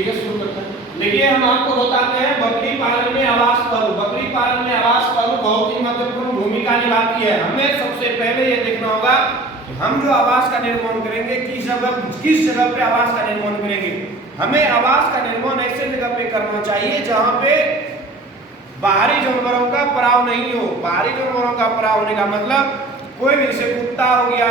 ठीक है, शुरू करते हैं। देखिए हम आपको बताते हैं बकरी पालन में आवास पहलू। बकरी पालन में आवास पहलू बहुत ही महत्वपूर्ण भूमिका निभाती है। हमें सबसे पहले ये देखना होगा कि हम जो आवास का निर्माण करेंगे किस जगह पे आवास का निर्माण करेंगे। हमें आवास का निर्माण ऐसे जगह पे करना चाहिए जहां पे बाहरी जानवरों का पराव नहीं हो। बाहरी जानवरों का पराव होने का मतलब कोई भी, जैसे कुत्ता हो गया,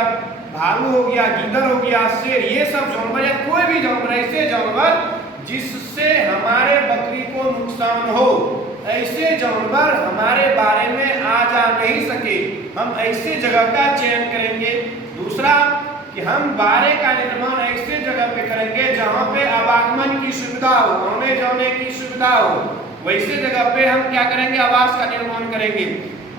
भालू हो गया, गीदड़ हो गया, शेर, ये सब जानवर या कोई भी जानवर, ऐसे जानवर जिससे हमारे बकरी को नुकसान हो, ऐसे जानवर हमारे बारे में आ जा नहीं सके, हम ऐसे जगह का चयन करेंगे। दूसरा कि हम बारे का निर्माण ऐसे जगह पे करेंगे जहां पे आवागमन की सुविधा हो, आने जाने की सुविधा हो, वैसे जगह पे हम क्या करेंगे, आवास का निर्माण करेंगे।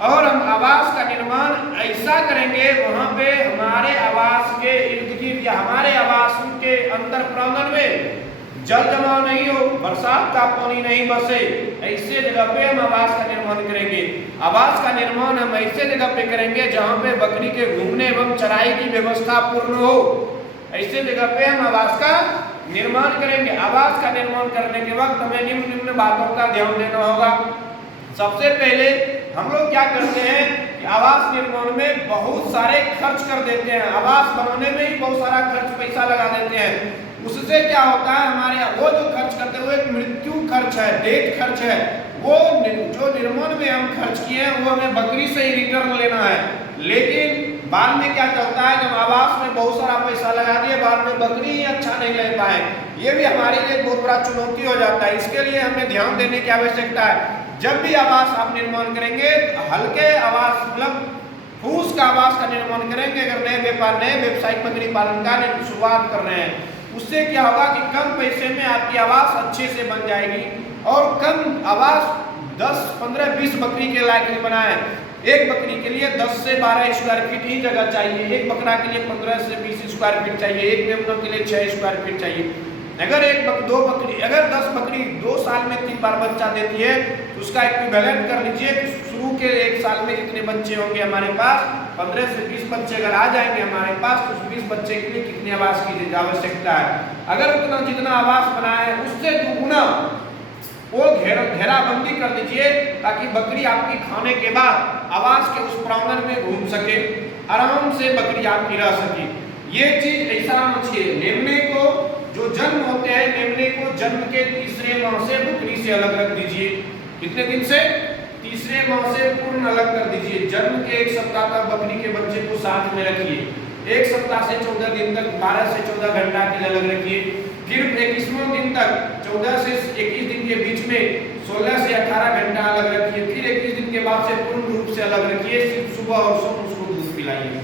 और हम आवास का निर्माण ऐसा करेंगे वहां पे हमारे आवास के इर्द गिर्द या हमारे आवास के अंदर प्रांगण में जल जमाव नहीं हो, बरसात का पानी नहीं बसे, ऐसे जगह पे हम आवास का निर्माण करेंगे। आवास का निर्माण हम ऐसे जगह पे करेंगे जहां पे बकरी के घूमने एवं चराई की व्यवस्था पूर्ण हो, ऐसे जगह पे हम आवास का निर्माण करेंगे। आवास का निर्माण करने के वक्त हमें निम्न बातों का ध्यान देना होगा। सबसे पहले हम लोग क्या करते हैं कि आवास निर्माण में बहुत सारे खर्च कर देते हैं। आवास बनाने में ही बहुत सारा खर्च पैसा लगा देते हैं। उससे क्या होता है, हमारे वो जो खर्च करते हैं वो एक मृत्यु खर्च है, डेथ खर्च है। वो जो निर्माण में हम खर्च किए हैं वो हमें बकरी से ही रिटर्न लेना है। लेकिन बाद में क्या चलता है, जब आवास में बहुत सारा पैसा लगा दिए, बाद में बकरी ही अच्छा नहीं ले पाए, ये भी हमारे लिए बहुत बड़ा चुनौती हो जाता है। इसके लिए हमें ध्यान देने की आवश्यकता है। जब भी आवास आप निर्माण करेंगे हल्के आवास मतलब फूस का आवास का निर्माण करेंगे। अगर नए व्यवसायिक बकरी पालन का शुरुआत कर रहे हैं, उससे क्या होगा कि कम पैसे में आपकी आवास अच्छे से बन जाएगी। और कम आवास 10, 15, 20 बकरी के लायक बनाए। एक बकरी के लिए 10 से 12 स्क्वायर फीट ही जगह चाहिए, एक बकरा के लिए 15 से 20 स्क्वायर फीट चाहिए, एक मेमना के लिए 6 स्क्वायर फीट चाहिए। अगर अगर 10 बकरी 2 साल में 3 बार बच्चा देती है तो उसका इक्विवेलेंट कर लीजिए कि शुरू के 1 साल में कितने बच्चे होंगे हमारे पास। 15 से 20 बच्चे अगर आ जाएंगे हमारे पास तो उस 20 बच्चे के लिए कितने आवास की आवश्यकता है। अगर उतना जितना आवास बनाए है उससे दुगुना वो घेराबंदी कर दीजिए ताकि बकरी आपकी खाने के बाद आवास के उस प्रांगण में घूम सके, आराम से बकरी आपकी रह सके। ये चीज ऐसा होना चाहिए। मेमने को जो जन्म होते हैं, मेमने को जन्म के तीसरे माह से बकरी से अलग रख दीजिए। कितने दिन से? तीसरे माह से पूर्ण अलग कर दीजिए। जन्म के 1 सप्ताह तक बकरी के बच्चे को साथ में रखिए। 1 सप्ताह से 14 दिन तक 12 से 14 घंटा के लिए अलग रखिए। फिर 21वां दिन तक 14 से 21 दिन के बीच में 16 से 18 घंटा अलग रखिए। फिर 21 दिन के बाद से पूर्ण रूप से अलग रखिए। सिर्फ सुबह और शाम उसको दूध पिलाइए।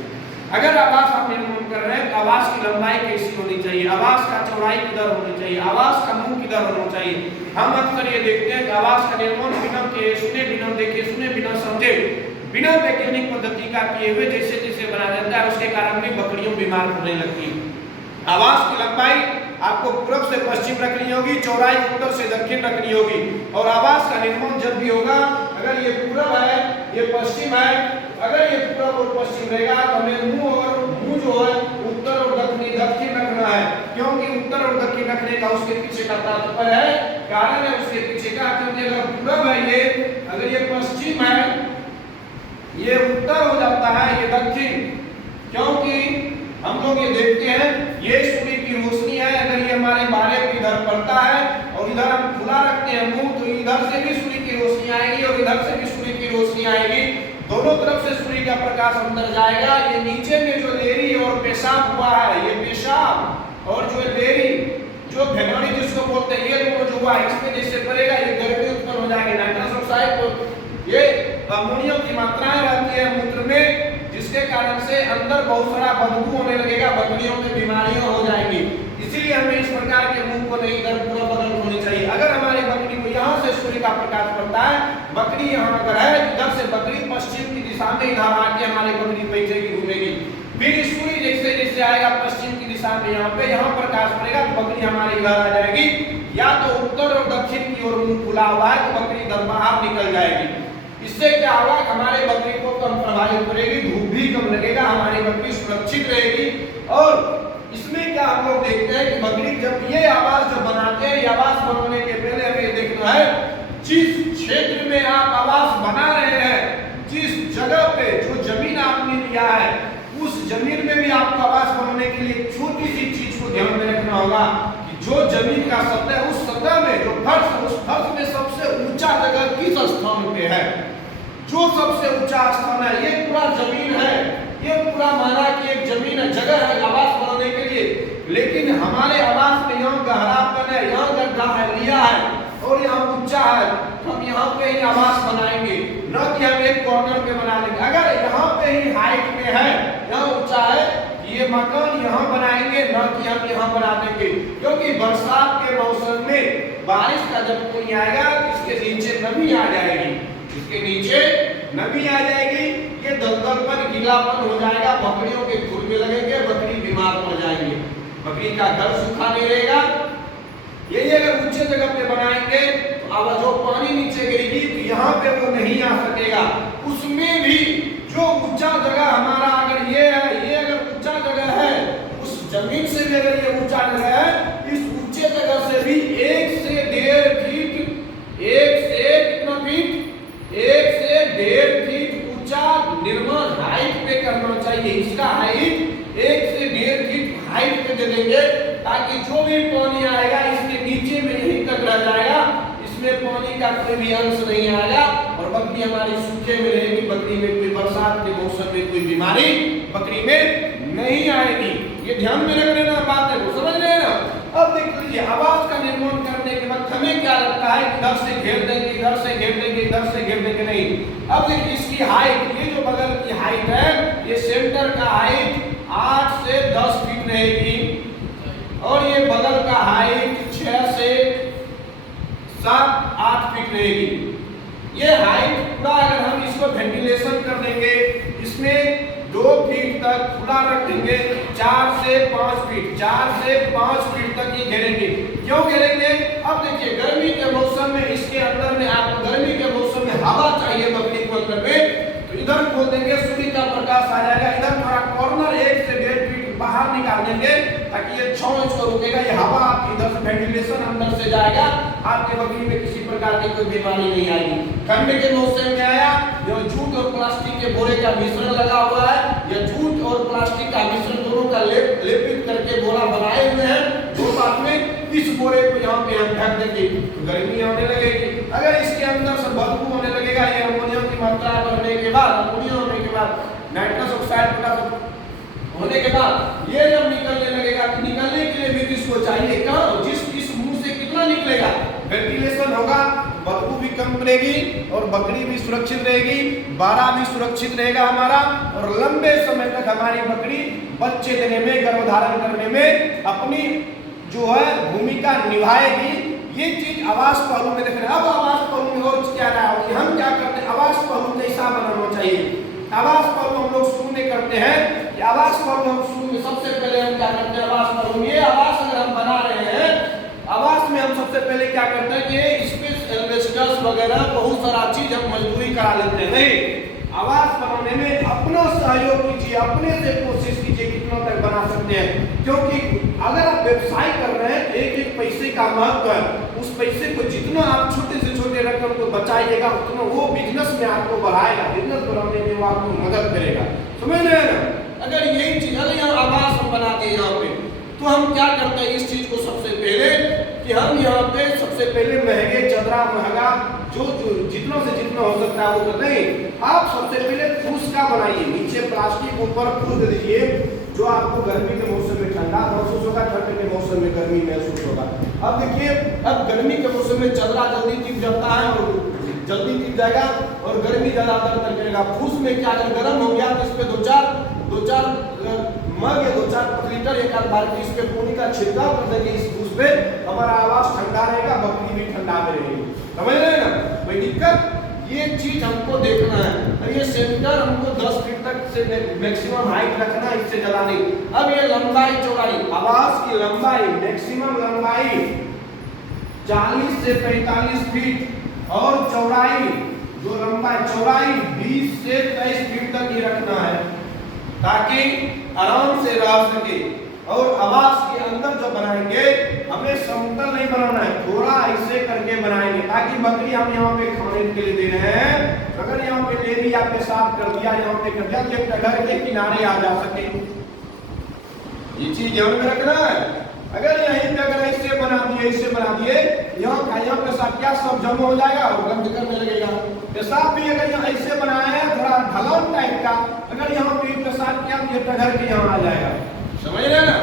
अगर आवास आप निर्माण कर रहे हैं तो आवास की लंबाई कैसी होनी चाहिए, आवास का चौड़ाई किधर होनी चाहिए, आवास का मुंह किधर होना चाहिए। हम अक्सर ये देखते हैं कि आवास का निर्माण बिना सुने, बिना देखे, सुने बिना समझे, बिना वैज्ञानिक पद्धति का किए हुए जैसे जैसे बना देता है, उसके कारण भी बकरियों बीमार होने लगती है। आवास की लंबाई आपको पूर्व से पश्चिम रखनी होगी, चौड़ाई उत्तर से दक्षिण रखनी होगी। और आवास का निर्माण जब भी होगा, अगर ये पूर्व है, ये पश्चिम है, अगर ये पूर्व और पश्चिम रहेगा तो हमें मुंह जो है उत्तर और दक्षिण रखना है। क्योंकि उत्तर और दक्षिण रखने का उसके पीछे का तात्पर्य है, कारण है उसके पीछे का, क्योंकि अगर पूर्व है ये, अगर ये पश्चिम है, ये उत्तर हो जाता है, ये दक्षिण। क्योंकि हम लोग ये देखते हैं ये सूर्य की रोशनी है, अगर ये हमारे बारे पे इधर पड़ता है और इधर हम खुला रखते हैं मुंह, तो इधर से भी सूर्य की रोशनी आएगी और इधर से भी सूर्य की रोशनी आएगी। दोनों तरफ से सूर्य का प्रकाश अंदर जाएगा। ये नीचे में जो लेरी और पेशाब हुआ है, ये पेशाब और जो लेरी, जो भेनाड़ी जिसको बोलते हैं, ये दोनों जो हुआ इसमें जैसे पड़ेगा ये गर्मी उत्पन्न हो जाएगी, नाइट्रस ऑक्साइड, तो ये अमोनियम की मात्राएं रहती है मूत्र में, जिसके कारण से अंदर बहुत सारा बदबू होने लगेगा, बकरियों में बीमारियां हो जाएंगी। इसीलिए हमें इस प्रकार के मुंह को नहीं इधर पूरा बदल होनी चाहिए। अगर हमारी बकरी को यहाँ से सूर्य का प्रकाश पड़ता है, बकरी यहाँ अगर है, इधर से बकरी पश्चिम की दिशा में इधर आके हमारी बकरी बैठेगी, घूमेगी। फिर सूर्य जैसे जैसे आएगा पश्चिम की दिशा में, यहाँ प्रकाश पड़ेगा तो बकरी हमारे घर आ जाएगी। या तो उत्तर और दक्षिण की ओर मुंह खुला हुआ है तो बकरी इधर बाहर निकल जाएगी। इससे क्या होगा, हमारे बकरी को कम प्रभावित करेगी, धूप भी कम लगेगा, हमारी बकरी सुरक्षित रहेगी। और इसमें क्या हम लोग देखते हैं कि बकरी जब ये आवाज जब बनाते हैं, ये आवाज के लिए छोटी सी चीज को ध्यान में रखना होगा कि जो जमीन का सतह है उस सतह में जो फर्श है उस फर्श में सबसे ऊंचा जगह किस स्थान पे है। जो सबसे ऊंचा स्थान है, ये पूरा जमीन है, ये पूरा माना कि एक जमीन है, जगह है आवास बनाने के लिए, लेकिन हमारे आवास में यहाँ गहरापन है, यहाँ गड्ढा है, लिया है और यहाँ ऊंचा है, हम यहाँ पे ही आवास बनाएंगे, न कि हम एक कॉर्नर पे बना लेंगे। अगर यहाँ पे ही हाइट में है, यहाँ ऊंचा है, ये मकान यहाँ बनाएंगे, न कि हम यहाँ बना देंगे, क्योंकि बरसात के मौसम में बारिश का जब कोई आएगा इसके नीचे नमी आ जाएगी, इसके नीचे नमी आ जाएगी, ये दलदलपन गीलापन हो जाएगा, बकरियों के खुर में लगेंगे, बकरी बीमार पड़ जाएंगे, बकरी का घर सूखा नहीं रहेगा। यही अगर ऊंचे जगह पे बनाएंगे तो अब जो पानी नीचे गिरेगी तो यहाँ पे वो नहीं आ सकेगा। उसमें भी जो ऊंचा जगह हमारा अगर ये है, ये अगर ऊंचा जगह है, उस जमीन से भी अगर ये ऊंचा जगह है, इस ऊंचे जगह से भी 1 से 1.5 फीट, 1 से कितना फीट, 1 से 1.5 फीट ऊंचा निर्माण हाइट पे करना चाहिए। इसका हाइट 1 से 1.5 फीट हाइट पे दे देंगे, ताकि जो भी पानी आएगा इसके नीचे में यहीं तक रह जाएगा, इसमें पानी का कोई भी अंश नहीं आएगा और बकरी हमारी सूखे में रहेगी, बकरी में कोई बरसात के मौसम में कोई बीमारी बकरी में नहीं आएगी। ये ध्यान में रख लेना बात है, समझ रहे हैं ना। अब देख लीजिए, आवास का निर्माण करने के बाद हमें क्या लगता है, इधर से घेर देंगे, इधर से घेर देंगे, इधर से घेर देंगे, नहीं। अब देखिए इसकी हाइट, ये जो बगल की हाइट है, ये सेंटर का हाइट 8 से 10 फीट रहेगी और ये बगल का हाइट 6 से 7-8 फीट रहेगी। ये हाइट पूरा अगर हम इसको वेंटिलेशन कर देंगे, इसमें 2 फीट तक खुला रख देंगे, 4 से 5 फीट, 4 से 5 फीट तक ये घेरेंगे। क्यों घेरेंगे? अब देखिए गर्मी के मौसम में इसके अंदर में आपको गर्मी के मौसम में हवा चाहिए बकरी को अंदर में, तो इधर खोल देंगे, सूर्य का प्रकाश आ जाएगा, इधर थोड़ा कॉर्नर 1 से 1.5 फीट बाहर निकाल देंगे ताकि ये छांव इसको रुकेगा, ये हवा आपकी इधर से वेंटिलेशन अंदर से जाएगा, आपके बकरी में किसी प्रकार की कोई बीमारी नहीं आएगी। ठंड के मौसम में आया, जो जूट और प्लास्टिक के बोरे का मिश्रण लगा हुआ है, या जूट और प्लास्टिक का मिश्रण दोनों का लेपित करके बोरा बनाए हुए हैं, दो बात में इस बोरे को यहाँ पे हम ढक देंगे तो गर्मी आने लगेगी। अगर इसके अंदर से बदबू होने लगेगा, ये अमोनियम की मात्रा बढ़ने के बाद, अमोनिया होने के बाद, नाइट्रस ऑक्साइड पोटास होने के बाद ये जब निकलने लगेगा, तो निकलने के लिए भी इसको चाहिए कहाँ, जिस मुंह से कितना निकलेगा, वेंटिलेशन होगा, बदबू भी कम पड़ेगी और बकरी भी सुरक्षित रहेगी, बारा भी सुरक्षित रहेगा हमारा, और लंबे समय तक हमारी बकरी बच्चे देने में, गर्भधारण करने में अपनी जो है भूमिका निभाएगी। ये चीज आवास पहलू में देख रहे हैं। अब आवास पहलू में और क्या रहा है, हम क्या करते हैं, आवास पहलू कैसा बनाना चाहिए। आवास पहलू हम लोग शुरू में करते हैं कि आवास पहलू हम शुरू में सबसे पहले हम क्या करते हैं, आवास पहलू में, ये आवास अगर हम बना रहे हैं, आवास में हम सबसे पहले क्या करते हैं कि इसमें एल्वेस्टर्स वगैरह बहुत सारा चीज हम मजदूरी करा लेते हैं। नहीं, आवास बनाने में अपना सहयोग कीजिए, अपने से कोशिश कीजिए कितना तक बना सकते हैं, क्योंकि अगर आप व्यवसाय कर रहे हैं, एक एक पैसे का महत्व है, उस पैसे को जितना आप छोटे से छोटे रकम को बचाइएगा, उतना वो बिजनेस में आपको बढ़ाएगा, बिजनेस बढ़ाने में वो आपको मदद करेगा, समझ रहे हैं ना। अगर यही चीज, अगर यहाँ आवास हम बनाते हैं यहाँ पे, तो हम क्या करते हैं इस चीज को सबसे पहले कि हम यहाँ पे सबसे पहले महंगे चदरा महंगा जो जितना से जितना हो सकता है वो करते हैं। आप सबसे पहले फूस का बनाइए, नीचे प्लास्टिक ऊपर फूस दे दीजिए, जो आपको गर्मी के मौसम में ठंडा महसूस होगा, ठंड के मौसम में गर्मी महसूस होगा। अब देखिए, अब गर्मी के मौसम में चदरा जल्दी टिक जाता है और जल्दी टिक जाएगा और गर्मी ज्यादातर तक रहेगा। फूस में क्या, अगर गर्म हो गया तो इस पे दो चार मग या 2-4 लीटर एक आध बाल्टी इस पे पानी का छिड़काव कर देंगे, इस फूस पे हमारा आवास ठंडा रहेगा, बकरी भी ठंडा में रहेगी, समझ रहे हैं ना। कोई दिक्कत, ये चीज हमको देखना है। और ये सेंटर हमको 10 फीट तक से मैक्सिमम हाइट रखना, इससे ज्यादा नहीं। अब ये लंबाई चौड़ाई, आवास की लंबाई, मैक्सिमम लंबाई 40 से 45 फीट और चौड़ाई, जो लंबाई चौड़ाई 20 से 23 फीट तक ही रखना है, ताकि आराम से रह सके। और आवास के अंदर जो बनाएंगे, हमें समतल नहीं बनाना है, थोड़ा ऐसे करके बनाएंगे, ताकि बकरी हम यहाँ पे खाने के लिए दे रहे हैं, अगर यहाँ पे ले लिया, पेशाब कर दिया, यहाँ पे कर दिया, तो घर के किनारे आ जा सके। ये चीज ध्यान में रखना है। अगर यहीं पे अगर इससे बना दिए यहाँ पेशाब क्या सब जमा हो जाएगा और गंद करने लगेगा। पेशाब भी अगर यहाँ ऐसे बनाया है थोड़ा ढलान टाइप का, अगर यहाँ पे पेशाब किया तो घर के यहाँ आ जाएगा। समझ रहे ना,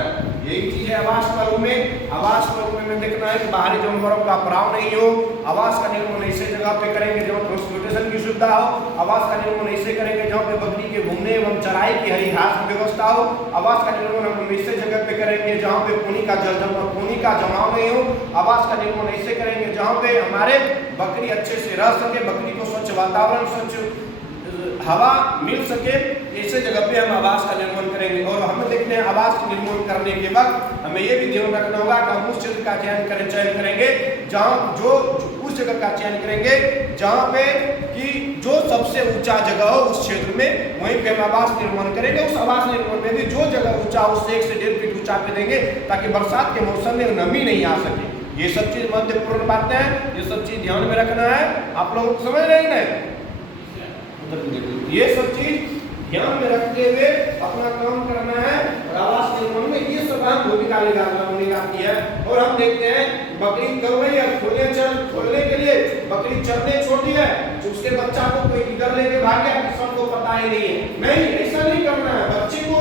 यही चीज है आवास कानून में। आवास कानून में देखना है कि बाहरी जानवरों का पराव नहीं हो। आवास का निर्माण ऐसे जगह पे करेंगे जहाँ ट्रांसपोर्टेशन की सुविधा हो। आवास का निर्माण ऐसे करेंगे जहाँ पे बकरी के घूमने एवं चराई की हरी घास की व्यवस्था हो। आवास का निर्माण हम ऐसे जगह पे करेंगे जहाँ पे पानी का जमाव नहीं हो। आवास का निर्माण ऐसे करेंगे जहाँ पे हमारे बकरी अच्छे से रह सके, बकरी को स्वच्छ वातावरण, स्वच्छ हवा मिल सके, ऐसे जगह पे हम आवास का निर्माण करेंगे। और हम देखते हैं आवास का निर्माण करने के वक्त हमें ये भी ध्यान रखना होगा कि हम उस क्षेत्र का चयन करेंगे जहाँ उस जगह का चयन करेंगे जहाँ पे कि जो सबसे ऊंचा जगह हो उस क्षेत्र में, वहीं पे हम आवास निर्माण करेंगे। उस आवास निर्माण में भी जो जगह ऊंचा उससे 1 से 1.5 फीट ऊंचा पे देंगे ताकि बरसात के मौसम में नमी नहीं आ सके। ये सब चीज महत्वपूर्ण बातें हैं, ये सब चीज ध्यान में रखना है। आप लोग समझ रहे हैं? ये सब चीज ध्यान में रखते हुए अपना काम करना है। और आवास निर्माण में ये सब अहम भूमिका निभाती है। और हम देखते हैं बकरी कर रही है खोलने के लिए बकरी चरने छोड़ दी है, उसके बच्चा को कोई इधर लेके भाग गया, सबको पता ही नहीं है। नहीं, ऐसा नहीं करना है। बच्चे को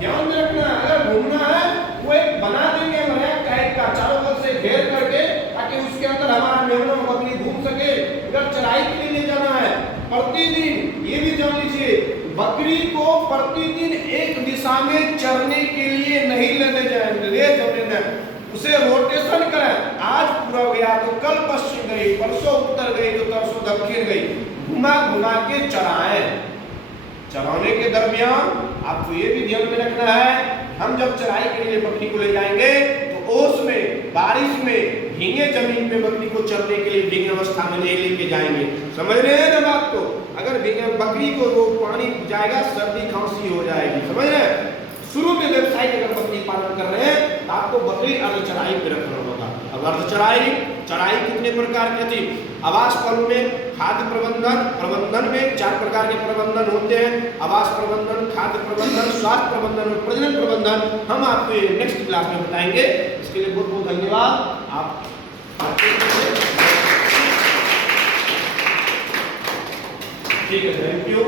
ध्यान में रखना है। अगर घूमना है वो एक बना देंगे टाइप का चारों तरफ से घेर करके, ताकि उसके अंदर हमारा मेमना बकरी घूम सके। अगर चराई के लिए ले जाना है प्रतिदिन, ये भी जान लीजिए, बकरी को प्रतिदिन एक दिशा में चरने के लिए नहीं लेने जाएंगे, उसे रोटेशन करें। आज पूरा गया तो कल पश्चिम गई, परसों उत्तर गई तो तरसों दक्षिण गई, घुमा के चराएं। चराने के दरमियान आपको ये भी ध्यान में रखना है, हम जब चराई के लिए बकरी को ले जाएंगे तो ओस में, बारिश में, भीगे जमीन पे बकरी को चरने के लिए भीगे अवस्था में नहीं लेके जाएंगे। समझ रहे हैं ना बात को? अगर भीगे बकरी को वो पानी जाएगा, सर्दी खांसी हो जाएगी। समझ रहे हैं? शुरू में व्यवसाय अगर बकरी पालन कर रहे हैं तो आपको बकरी अर्ध चराई पे रखना होगा। अब अर्ध चराई कितने प्रकार की थी? आवास कानून में खाद्य प्रबंधन में 4 प्रकार के प्रबंधन होते हैं। आवास प्रबंधन, खाद्य प्रबंधन, स्वास्थ्य प्रबंधन और प्रजनन प्रबंधन हम आपको नेक्स्ट क्लास में बताएंगे। इसके लिए बहुत बहुत धन्यवाद। आप ठीक है, थैंक यू।